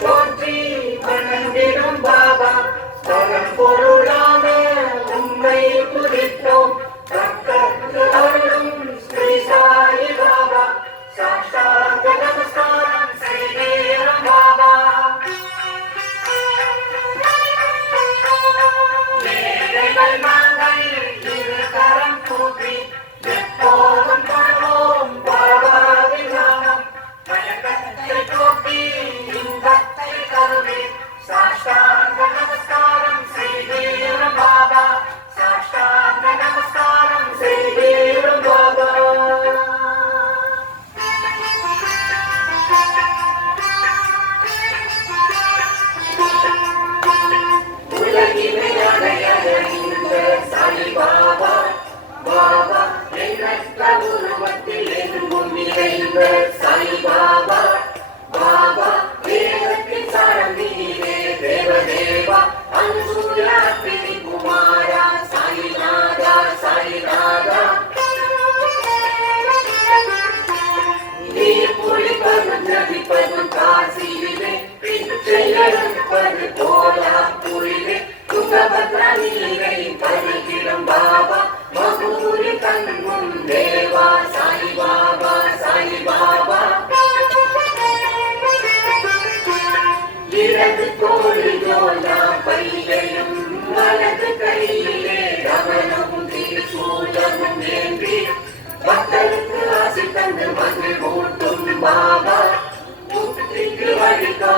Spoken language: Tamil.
போற்றி வணங்கிடும் பாபா பரம்பொருளான உண்மை குறித்தோம் அருளும் ஸ்ரீ சாயி பாபா சாஷ்டாங்க நமஸ்காரம் செய்கிறோம் பாபா. ஏழைகள் நாங்கள் இருகரம் கூப்பி எப்போதும் தொழுவோம் பாபாவின் நாமம். மயக்கத்தை போக்கி இன்பத்தை தருவே சாஷ்டாங்க நமஸ்காரம் செய்கிறோம் பாபா சாஷ்டாங்க நமஸ்காரம் செய்கிறோம் பாபா. உலகினை அடைய இந்த சாயி பாபா பாபா எண்ணற்ற உருவத்தில் எங்கும் நிறைந்த சாயி பாபா பாபா வேதத்தின் சாரம் நீரே தேவதேவா அனுசூயாப்பினி குமாரா சாயிநாதா சாயிநாதா. நீர் குளிப்பதும் ஜபிப்பதும் காசியிலே பிச்சையெடுப்பது போலா புரிவே துங்கபத்ரா நீரை பருகிடும் பாபா மகூரி கண்முன் தேவா சாயி பாபா சாயி பாபா. இடது தோழியோனா பையையும் வலது கையிலே கவனமும் திரிசூலமும் ஏந்தி பக்தருக்கு ஆசி தந்து மகிழ் கூட்டும் பாபா புத்திக்கு வழிகா